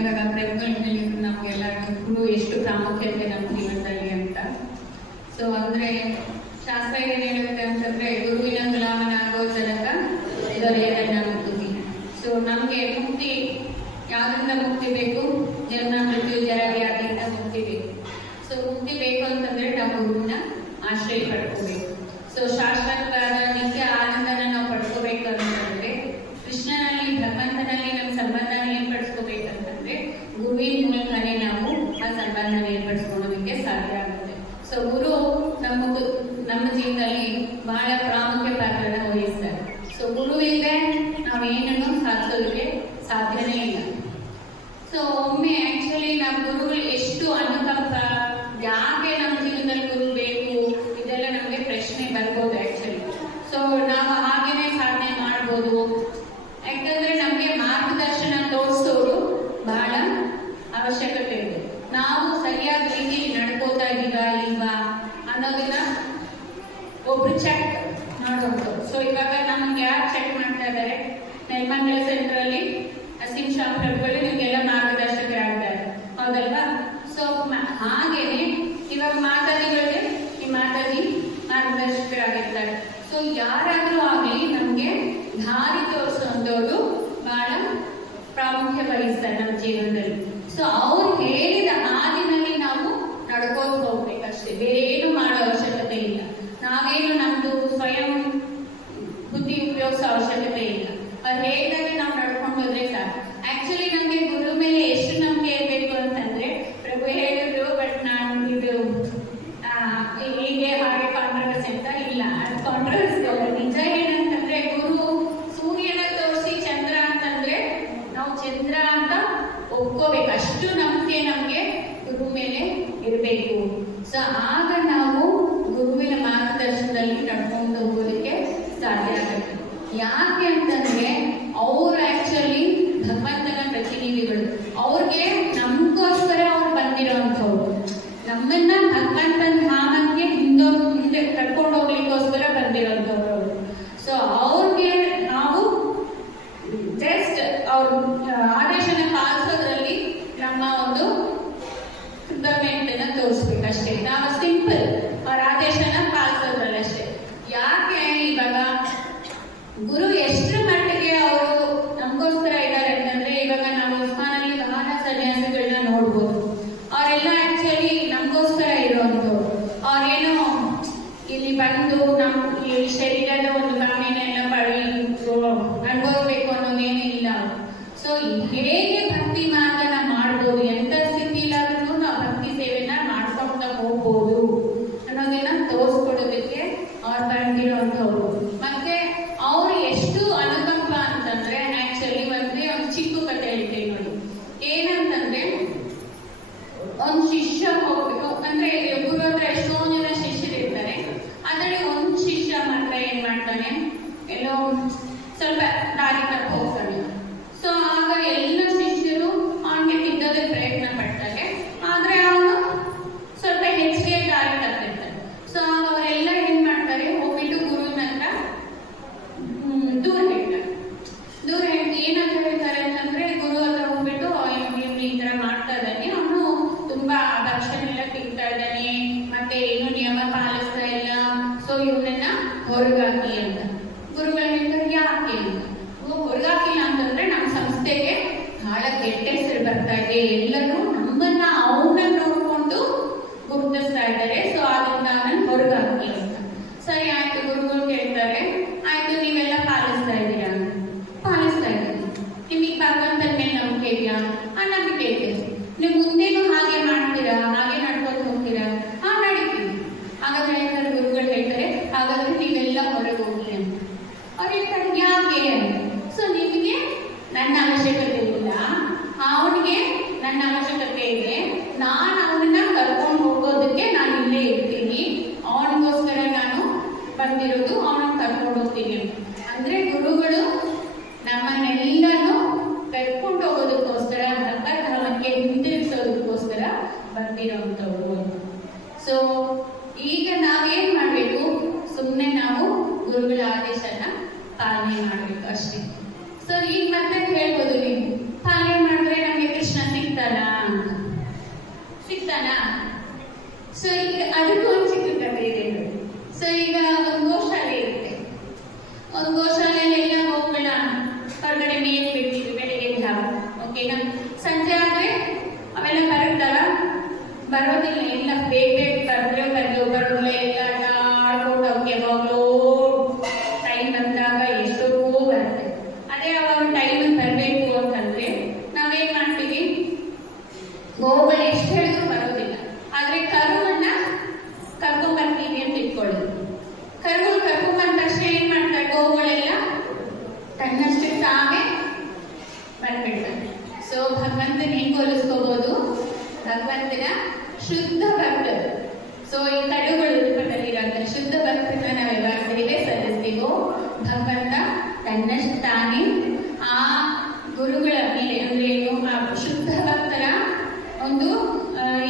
ಇವಾಗ ಪ್ರಭುಗಳಲ್ಲಿ ನಮಗೆಲ್ಲ ಗುರು ಎಷ್ಟು ಪ್ರಾಮುಖ್ಯತೆ ನಮ್ಮ ಜೀವನದಲ್ಲಿ ಅಂತ. ಸೊ ಅಂದ್ರೆ ಶಾಸ್ತ್ರ ಏನ್ ಹೇಳುತ್ತೆ ಅಂತಂದ್ರೆ ಗುರುವಿನ ಗುಲಾಮನಾಗೋ ತನಕ ದೊರೆಯದನ್ನ ಮುಕ್ತಿ. ಸೊ ನಮ್ಗೆ ಮುಕ್ತಿ ಯಾವ್ದ್ರಿಂದ ಮುಕ್ತಿ ಬೇಕು? ಜನ್ಮ ಮೃತ್ಯು ಜರ ವ್ಯಾಧಿಯಿಂದ ಮುಕ್ತಿ ಬೇಕು. ಸೊ ಮುಕ್ತಿ ಬೇಕು ಅಂತಂದ್ರೆ ನಾವು ಗುರುವಿನ ಆಶ್ರಯ ಪಡ್ಕೋಬೇಕು. ಸೊ ಶಾಶ್ವತವಾದ ನಿತ್ಯ ಆನಂದನ ನಾವು ಪಡ್ಕೋಬೇಕು ಅಂತಂದ್ರೆ ಕೃಷ್ಣನಲ್ಲಿ ಭಗವಂತನಲ್ಲಿ ನಮ್ಮ ಸಂಬಂಧನ ಏರ್ಪಡಿಸ್ಕೋಬೇಕಂತಂದ್ರೆ ಗುರುವಿನ ಮೂಲಕನೇ ನಾವು ಆ ಸಂಬಂಧನ ಏರ್ಪಡಿಸ್ಕೊಳ್ಳೋದಕ್ಕೆ ಸಾಧ್ಯ ಆಗುತ್ತೆ. ಸೊ ಗುರು ನಮ್ಮ ಜೀವನದಲ್ಲಿ ಬಹಳ ಪ್ರಾಮುಖ್ಯ ಪಾತ್ರನ ವಹಿಸ್ತಾರೆ. ಸೊ ಗುರು ಇಲ್ಲದೆ ನಾವೇನನ್ನು ಸಾಧಿಸೋದಕ್ಕೆ ಸಾಧ್ಯನೇ ಇಲ್ಲ. ಸೊ ಒಮ್ಮೆ ಆಕ್ಚುಲಿ ನಮ್ಮ ಗುರುಗಳು ಎಷ್ಟು ಅನುಕಂಪ, ಯಾಕೆ ನಮ್ಮ ಜೀವನದಲ್ಲಿ ಗುರು ಬೇಕು, ಇದೆಲ್ಲ ನಮಗೆ ಪ್ರಶ್ನೆ ಬರ್ಬೋದು ಆಕ್ಚುಲಿ. ಸೊ ನಾವು ಹಾಗೇನೆ ಸಾಧನೆ ಮಾಡ್ಬೋದು. ಯಾಕಂದ್ರೆ ನಮಗೆ ಮಾರ್ಗದರ್ಶನ ತೋರಿಸೋರು ಬಹಳ ಅವಶ್ಯಕತೆ ಇದೆ. ನಾವು ಸರಿಯಾದ ರೀತಿ ನಡ್ಕೋತಾ ಇದೀವಾ ಇಲ್ವಾ ಅನ್ನೋದನ್ನ ಒಬ್ರು ಚೆಕ್ ಮಾಡೋದು. ಸೊ ಇವಾಗ ನಮ್ಗೆ ಯಾರು ಚೆಕ್ ಮಾಡ್ತಾ ಇದ್ದಾರೆ? ನೆಲಮಂಗಲ ಸೆಂಟರ್ ಅಲ್ಲಿ ಅಸೀಂ ಶಾಮ್ ಪ್ರಭುಗಳು ನಿಮ್ಗೆಲ್ಲ ಮಾರ್ಗದರ್ಶಕರಾಗಿದ್ದಾರೆ, ಹೌದಲ್ವಾ? ಸೊ ಹಾಗೇನೆ ಇವಾಗ ಮಾತಾಜಿಗಳಿಗೆ ಈ ಮಾತಾಜಿ ಮಾರ್ಗದರ್ಶಕರಾಗಿರ್ತಾರೆ. ಸೊ ಯಾರಾದ್ರೂ ಆಗ್ಲಿ ನಮ್ಗೆ ದಾರಿ ತೋರಿಸುವಂತವ್ರು ಬಹಳ ಪ್ರಾಮುಖ್ಯ ವಹಿಸ್ತಾರೆ ನಮ್ಮ ಜೀವನದಲ್ಲಿ. ಸೊ ಅವ್ರು ಹೇಳಿದ ಹಾದಿನಲ್ಲಿ ನಾವು ನಡ್ಕೊಂಡು ಹೋಗ್ಬೇಕಷ್ಟೇ, ಬೇರೆ ಏನು ಮಾಡೋ ಅವಶ್ಯಕತೆ ಇಲ್ಲ. ನಾವೇನು ನಮ್ದು ಸ್ವಯಂ ಬುದ್ಧಿ ಉಪಯೋಗಿಸೋ ಅವಶ್ಯಕತೆ ಇಲ್ಲ. ಅವ್ರು ಹೇಳಿದಾಗೆ ನಾವು ನಡ್ಕೊಂಡು ಹೋದ್ರೆ ಸಾಕು. ಆಕ್ಚುಲಿ ನಮ್ಗೆ ಗುರು ಮೇಲೆ ಎಷ್ಟು ನಂಬಿಕೆ ಇರಬೇಕು ಅಂತಂದ್ರೆ, ಪ್ರಭು ಹೇಳಿದ್ರು ಬಟ್ ನಾನು ಇದು ಹೀಗೆ ಹಾಗೆ ಕಾಂಟ್ರವರ್ಸಿ ಅಂತ ಇಲ್ಲ, ಅದು ಕಾಂಟ್ರವರ್ಸಿ ಅಲ್ಲ. ನಿಜ ಏನಂತಂದ್ರೆ ಗುರು ಸೂರ್ಯನ ತೋರಿಸಿ ಚಂದ್ರ ಅಂತಂದ್ರೆ ನಾವು ಚಂದ್ರ ಅಂತ ಒಪ್ಕೋಬೇಕು. ಅಷ್ಟು ನಂಬಿಕೆ ನಮ್ಗೆ ಗುರು ಮೇಲೆ ಇರಬೇಕು. ಸೊ ಆಗ ನಾವು ಗುರುವಿನ ಮಾರ್ಗದರ್ಶನದಲ್ಲಿ ನಡ್ಕೊಂಡು ಹೋಗೋದಕ್ಕೆ ಸಾಧ್ಯ ಆಗುತ್ತೆ. ಯಾಕೆ ಅಂತಂದ್ರೆ ಅವ್ರು ಆಕ್ಚುಲಿ ಭಗವಂತನ ಪ್ರತಿನಿಧಿಗಳು. ಅವ್ರಿಗೆ ನಮಗೋಸ್ಕರ ಅವ್ರು ಬಂದಿರೋಂಥವ್ರು, ನಮ್ಮನ್ನ ಭಗವಂತನ ಧಾಮಕ್ಕೆ ಹಿಂದೆ ಕರ್ಕೊಂಡು ಹೋಗ್ಲಿಕ್ಕೋಸ್ಕರ ಬಂದಿರೋಂಥವ್ರು. ಸೊ ಅವ್ರಿಗೆ ನಾವು ಜಸ್ಟ್ ಅವ್ರ ಆದೇಶನ ಪಾಲಿಸೋದ್ರಲ್ಲಿ ನಮ್ಮ ಒಂದು ಕೃತಜ್ಞತೆಯನ್ನ ತೋರಿಸ್ಬೇಕಷ್ಟೇ. ನಾವು ಸಿಂಪಲ್ ಅವ್ರ ಆದೇಶನ ಪಾಲಿಸೋದ್ರಲ್ಲಿ ಅಷ್ಟೇ. ಯಾಕೆ ಇವಾಗ ಗುರು ಎಷ್ಟರ ಮಟ್ಟಿಗೆ ಅವರು ನಮಗೋಸ್ಕರ ಇದ್ದಾರೆ ಅಂತಂದ್ರೆ, ಇವಾಗ ನಾವು ಉಸ್ಮಾನಲ್ಲಿ ಬಹಳ ಸನ್ಯಾಸಿಗಳನ್ನ ನೋಡ್ಬೋದು. ಅವರೆಲ್ಲ ಆಕ್ಚುಲಿ ನಮಗೋಸ್ಕರ ಇರುವಂಥವ್ರು. ಅವ್ರೇನೋ ಇಲ್ಲಿ ಬಂದು ನಮ್ಮ ಈ ಶರೀರದ ಒಂದು ಕಾಮನೆಯನ್ನ ಅನುಭವಿಸ್ಬೇಕು ಅನ್ನೋದೇನು ಇಲ್ಲ. ಸೊ ಹೇಗೆ ಭಕ್ತಿ ಮಾರ್ಗನ ಮಾಡ್ಬೋದು, ಎಂತ ಸ್ಥಿತಿಲಾದ್ರೂ ನಾವು ಭಕ್ತಿ ಸೇವೆನ ಮಾಡ್ಕೊಂತ ಹೋಗ್ಬೋದು ಅನ್ನೋದನ್ನ ತೋರಿಸ್ಕೊಡೋದಕ್ಕೆ ಅವ್ರು ಬಂದಿರೋಂಥವ್ರು. ಮತ್ತೆ ಅವ್ರು ಎಷ್ಟು ಅನುಕಂಪ ಅಂತಂದ್ರೆ ಆಕ್ಚುಲಿ ಒಂದು ಚಿಕ್ಕ ಕಥೆ ಹೇಳ್ತೇವೆ ನೋಡಿ. ಏನಂತಂದ್ರೆ ಒಂದು ಶಿಷ್ಯ ಹೋಗ್ಬೇಕು ಅಂದ್ರೆ ಗುರು ಹತ್ರ ಎಷ್ಟೊಂದು ಜನ ಶಿಷ್ಯರಿರ್ತಾರೆ. ಅದ್ರಲ್ಲಿ ಒಂದು ಶಿಷ್ಯ ಮಾತ್ರ ಏನ್ ಮಾಡ್ತಾನೆ, ಎಲ್ಲೋ ಸ್ವಲ್ಪ ದಾರಿ ತಪ್ಪ ಹೋಗ್ತಾನೆ. ಸೊ ಆಗ ಎಲ್ಲ ಶಿಷ್ಯರು ಅವನಿಗೆ ತಿದ್ದೋದಕ್ಕೆ ಪ್ರಯತ್ನ ಪಡ್ತಾರೆ. ಆದ್ರೆ ಅವನು ಸ್ವಲ್ಪ ಹೆಚ್ಚಿಗೆ ದಾರಿ ತಪ್ಪಿರ್ತಾನೆ. ಸೊ ಆಗ ಅವರೆಲ್ಲ ಏನ್ ಮಾಡ್ತಾರೆ, ಹೋಗ್ಬಿಟ್ಟು ಗುರುವಿನ ಹತ್ರ ದೂರ ಹೇಳ್ತಾರೆ. ದೂರ ಏನಂತ ಹೇಳ್ತಾರೆ ಅಂತಂದ್ರೆ, ಗುರು ಹತ್ರ ಹೋಗ್ಬಿಟ್ಟು ಈ ತರ ಮಾಡ್ತಾ ಇದ್ದಾನೆ, ಅವನು ತುಂಬಾ ದಕ್ಷಿಣೆಲ್ಲ ತಿಂತಾ ಇದ್ದಾನೆ, ಮತ್ತೆ ಏನು ನಿಯಮ ಪಾಲಿಸ್ತಾ ಇಲ್ಲ. ಸೊ ಇವನನ್ನ ಹೊರಗಾಕಿ ಅಂತ. ಗುರುಗಳು ಹೇಳ್ತಾರೆ ಯಾಕೆ ಅಂತ. ಹೊರಗಾಕಿಲ್ಲ ಅಂತಂದ್ರೆ ನಮ್ಮ ಸಂಸ್ಥೆಗೆ ಬಹಳ ಕೆಟ್ಟ ಹೆಸರು ಬರ್ತಾ ಇದೆ, ಎಲ್ಲರೂ ನಮ್ಮನ್ನ ಅವನ್ನ ನೋಡ್ಕೊಂಡು ಗುರುತಿಸ್ತಾ ಇದ್ದಾರೆ. ಸೊ ಅದರಿಂದ ಅವನನ್ನ ಹೊರಗಾಕಿ ಅಂತ. ಸರಿ ಆಯ್ತು, ಗುರುಗಳು ಕೇಳ್ತಾರೆ, ಆಯ್ತು ನೀವೆಲ್ಲ ಪಾಲಿಸ್ತಾ ಇದ್ದೀರಾ? ಪಾಲಿಸ್ತಾ ಇದ್ದೀರಿ. ನಿಮಗೆ ಭಗವಂತನ ಮೇಲೆ ನಂಬಿಕೆ ಇದೆಯಾ? ಆ ನಂಬಿಕೆ ಇದೆ. ನೀವು ಮುಂದೇನು ಹಾಗೆ ಮಾಡ್ತೀರಾ, ಹಾಗೆ ನಡ್ಕೊಂಡು ಹೋಗ್ತೀರಾ? ನಡೀತೀವಿ. ಹಾಗಾದ್ರೆ ಹೇಳ್ತಾರೆ, ಗುರುಗಳು ಹೇಳ್ತಾರೆ, ಹಾಗಾದ್ರೆ ನೀವೆಲ್ಲ ಹೊರಗೆ ಹೋಗಿ ಅಂತ. ಅವ್ರು ಹೇಳ್ತಾರೆ ಯಾಕೆ ಅಂತ. ಸೊ ನಿಮಗೆ ನನ್ನ ಅವಶ್ಯಕತೆ ಇಲ್ಲ, ಅವನಿಗೆ ನನ್ನ ಅವಶ್ಯಕತೆ ಇದೆ. ನಾನು ಅವನನ್ನ ಕರ್ಕೊಂಡು ಹೋಗೋದಕ್ಕೆ ನಾನು ಇಲ್ಲೇ ಇರ್ತೀನಿ, ಅವನಿಗೋಸ್ಕರ ನಾನು ಬಂದಿರೋದು, ಅವನನ್ನ ಕರ್ಕೊಂಡು ಹೋಗ್ತೀನಿ ಅಂದ್ರೆ ಗುರುಗಳು ನಮ್ಮನ್ನೆಲ್ಲರೂ ಕರ್ಕೊಂಡು ಹೋಗೋದಕ್ಕೋಸ್ಕರ, ಧರ್ಮಕ್ಕೆ ಹಿಂದಿರುಗಿಸೋದಕ್ಕೋಸ್ಕರ ಬಂದಿರೋಂಥವ್ರು. ಸೊ ಈಗ ನಾವೇನ್ ಮಾಡ್ಬೇಕು, ಸುಮ್ಮನೆ ನಾವು ಗುರುಗಳ ಆದೇಶನ ಪಾಲನೆ ಮಾಡ್ಬೇಕು ಅಷ್ಟೇ. ಸೊ ಈಗ ಮತ್ತೆ ಹೇಳ್ಬೋದು, ನೀವು ಪಾಲನೆ ಮಾಡಿದ್ರೆ ನಮಗೆ ಕೃಷ್ಣ ಅದಕ್ಕೂ ಒಂದು ಚಿಕ್ಕ ಕಥೆ ಇದೆ. ಸೊ ಈಗ ಒಂದು ಗೋಶಾಲೆ ಇರುತ್ತೆ. ಒಂದು ಗೋಶಾಲೆಯಲ್ಲಿ ಎಲ್ಲ ಗೋವುಗಳ ಹೊರಗಡೆ ಮೇಲ್ ಬಿಡ್ತೀವಿ ಬೆಳಿಗ್ಗೆ ಜಾವ. ಓಕೆನಾ? ಸಂಜೆ ಆದ್ರೆ ಅವೆಲ್ಲ ಬರುತ್ತಲ್ಲ, ಬರೋದಿಲ್ಲ, ಎಲ್ಲ ಬೇಗ ಬರೋದಿಲ್ಲ, ಎಲ್ಲ ಆಡ್ಕೊಂಡು ಅವಕ್ಕೆ ಯಾವಾಗಲೂ ಟೈಮ್ ಬಂದಾಗ ಎಷ್ಟೋ ಬರುತ್ತೆ. ಅದೇ ಅವಾಗ ಟೈಮ್ ಬರಬೇಕು ಅಂತಂದ್ರೆ ನಾವೇನ್ ಮಾಡ್ತೀವಿ, ಗೋವುಗಳು ಎಷ್ಟು ಹೇಳಿದ್ರು ಬರೋದಿಲ್ಲ. ಆದ್ರೆ ಕರುವನ್ನ ಕರ್ಕೊಂಡ್ ಬರ್ತೀವಿ ಅಂತ ಇಟ್ಕೊಳ್ಳಿ. ಕರುಗಳು ಕರ್ಕೊಂಡ್ ಬಂದ ತಕ್ಷಣ ಏನ್ ಮಾಡ್ತಾರೆ, ಗೋವುಗಳೆಲ್ಲ ತನ್ನಷ್ಟಕ್ಕೆ ತಾವೇ ಬಂದ್ಬಿಡ್ತಾರೆ. ಸೊ ಭಗವಂತನ ಹೆಂಗ್ ಹೋಲಿಸ್ಕೋಬಹುದು, ಭಗವಂತನ ಶುದ್ಧ ಭಕ್ತರು. ಸೊ ಈ ಕರುಗಳು ರೂಪದಲ್ಲಿರುವಂತ ಶುದ್ಧ ಭಕ್ತರನ್ನ ನಾವು ಯಾವಾಗ ಸೇವೆ ಸಲ್ಲಿಸ್ತೀವೋ ಭಗವಂತ ತನ್ನಷ್ಟು ತಾನೇ ಆ ಗುರುಗಳ ಮೇಲೆ ಅಂದ್ರೆ ಏನು, ಆ ಶುದ್ಧ ಭಕ್ತರ ಒಂದು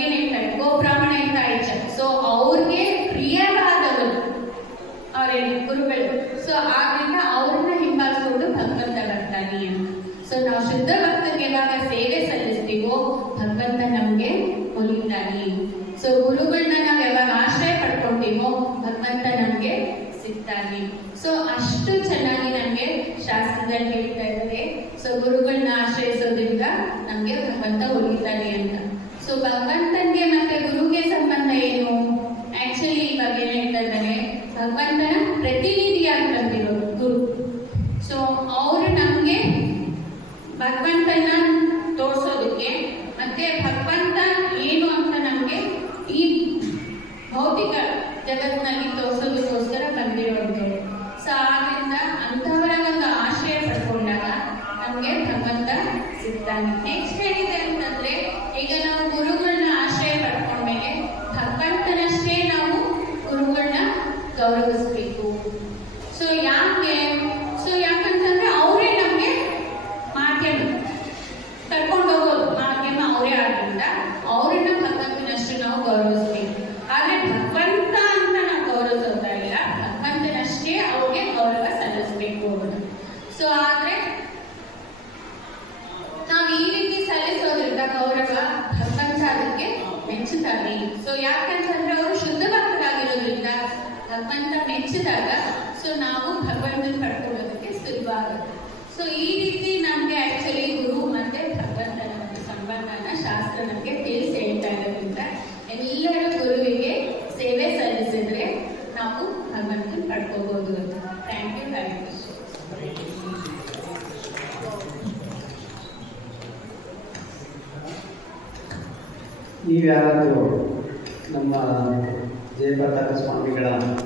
ಏನ್ ಹೇಳ್ತಾರೆ, ಗೋಬ್ರಾಹ್ಮಣ ಅಂತ ಆಯ್ತ. ಸೊ ಅವ್ರಿಗೆ ಪ್ರಿಯವಾದವರು ಅವರೇ ಗುರುಗಳು. ಸೊ ಆದ್ರಿಂದ ಅವ್ರನ್ನ ಹಿಂಬಾಲಿಸ್ಕೊಂಡು ಭಗವಂತ ಬರ್ತಾನೆ ಅಂತ. ಸೊ ನಾವು ಶುದ್ಧ ಭಕ್ತರಿಗೆ ಯಾವಾಗ ಸೇವೆ ಸಲ್ಲಿಸ್ತೀವೋ ಭಗವಂತ ನಮ್ಗೆ ಒಲಿತಾನೆ. ಸೊ ಗುರುಗಳನ್ನ ನಾವು ಯಾವಾಗ ಆಶ್ರಯ ಪಡ್ಕೊಂತೀವೋ ಭಗವಂತ ನಮ್ಗೆ ಸಿಗ್ತಾನೆ. ಸೊ ಅಷ್ಟು ಚೆನ್ನಾಗಿ ನಮ್ಗೆ ಶಾಸ್ತ್ರದಲ್ಲಿ ಹೇಳ್ತಾ ಇದ್ದಾರೆ. ಸೊ ಗುರುಗಳನ್ನ ಆಶ್ರಯಿಸೋದ್ರಿಂದ ನಮ್ಗೆ ಭಗವಂತ ಒಲಿತಾನೆ ಅಂತ. ಸೊ ಭಗವಂತನಿಗೆ ಮತ್ತೆ ಗುರುಗೆ ಸಂಬಂಧ ಏನು? ಆಕ್ಚುಲಿ ಇವಾಗ ಏನ್ ಹೇಳ್ತಾ ಇದ್ದಾರೆ, ಭಗವಂತನ ಪ್ರತಿನಿಧಿಯಾಗಿ ಬಂದಿರೋದು ಗುರು. ಸೊ ಅವರು ನಮ್ಗೆ ಭಗವಂತನ ತೋರ್ಸೋದಕ್ಕೆ ಮತ್ತೆ ಭಗವಂತ ಏನು ಅಂತ ನಮ್ಗೆ ಈ ಭೌತಿಕ ಜಗತ್ತಿನಲ್ಲಿ ತೋರ್ಸೋದಕ್ಕೋಸ್ಕರ ಬಂದಿರೋದು. ಸೊ ಆದ್ರಿಂದ ಅಂತವರ ಒಂದು ಆಶ್ರಯ ಪಡ್ಕೊಂಡಾಗ ನಮ್ಗೆ ಭಗವಂತ ಸಿಗ್ತಾನೆ. ನೆಕ್ಸ್ಟ್ ಏನಿದೆ ಅಂತಂದ್ರೆ, ಈಗ ನಾವು ಗುರುಗಳನ್ನ ಆಶ್ರಯ ಪಡ್ಕೊಂಡ್ಮೇಲೆ ಭಗವಂತನಷ್ಟೇ ನಾವು ಗುರುಗಳನ್ನ ಗೌರವಿಸ್ಬೇಕು. ಸೊ ಯಾಕೆ? ಸೊ ಯಾಕಂತಂದ್ರೆ ಅವರೇ ನಮ್ಗೆ ಮಾಧ್ಯಮ ಕರ್ಕೊಂಡು ಹೋಗೋದು, ಮಾಧ್ಯಮ ಅವರೇ ಆದ್ರಿಂದ ಅವ್ರನ್ನ ಭಗವಂತನಷ್ಟು ನಾವು ಗೌರವಿಸ್ಬೇಕು. ಆದ್ರೆ ಭಗವಂತ ಅಂತ ನಾವು ಗೌರವಿಸೋದಲ್ಲ, ಭಗವಂತನಷ್ಟೇ ಅವ್ರಿಗೆ ಗೌರವ ಸಲ್ಲಿಸ್ಬೇಕು ಅವರು. ಸೊ ಆದ್ರೆ ನಾವು ಈ ರೀತಿ ಸಲ್ಲಿಸೋದ್ರಿಂದ ಗೌರವ ಭಗವಂತ ಅದಕ್ಕೆ ಮೆಚ್ಚುತ್ತಾರೆ. ಸೊ ಯಾಕಂತಂದ್ರೆ ಅವರು ಶುದ್ಧ ಭಕ್ತರಾಗಿರೋದ್ರಿಂದ ಭಗವಂತ ಮೆಚ್ಚಿದಾಗ ಸೊ ನಾವು ಭಗವಂತನ ಪಡ್ಕೊಳ್ಳೋದಕ್ಕೆ ಸುಲಭ ಆಗುತ್ತೆ. ಸೊ ಈ ರೀತಿ ನಮ್ಗೆ ಆಕ್ಚುಲಿ ಗುರು ಮತ್ತೆ ಭಗವಂತನ ಒಂದು ಸಂಬಂಧನ ಶಾಸ್ತ್ರ ನಮ್ಗೆ ತಿಳಿಸಿ ಹೇಳ್ತಾ ಇರೋದ್ರಿಂದ ಎಲ್ಲರೂ ಗುರುವಿಗೆ ಸೇವೆ ಸಲ್ಲಿಸಿದ್ರೆ ನಾವು ಭಗವಂತನ ಪಡ್ಕೋಬಹುದು ಅಂತ. Thank you very much. ನೀವ್ಯಾರಾದರೂ ನಮ್ಮ ಜಯಪ್ರತಾಪ ಸ್ವಾಮಿಗಳ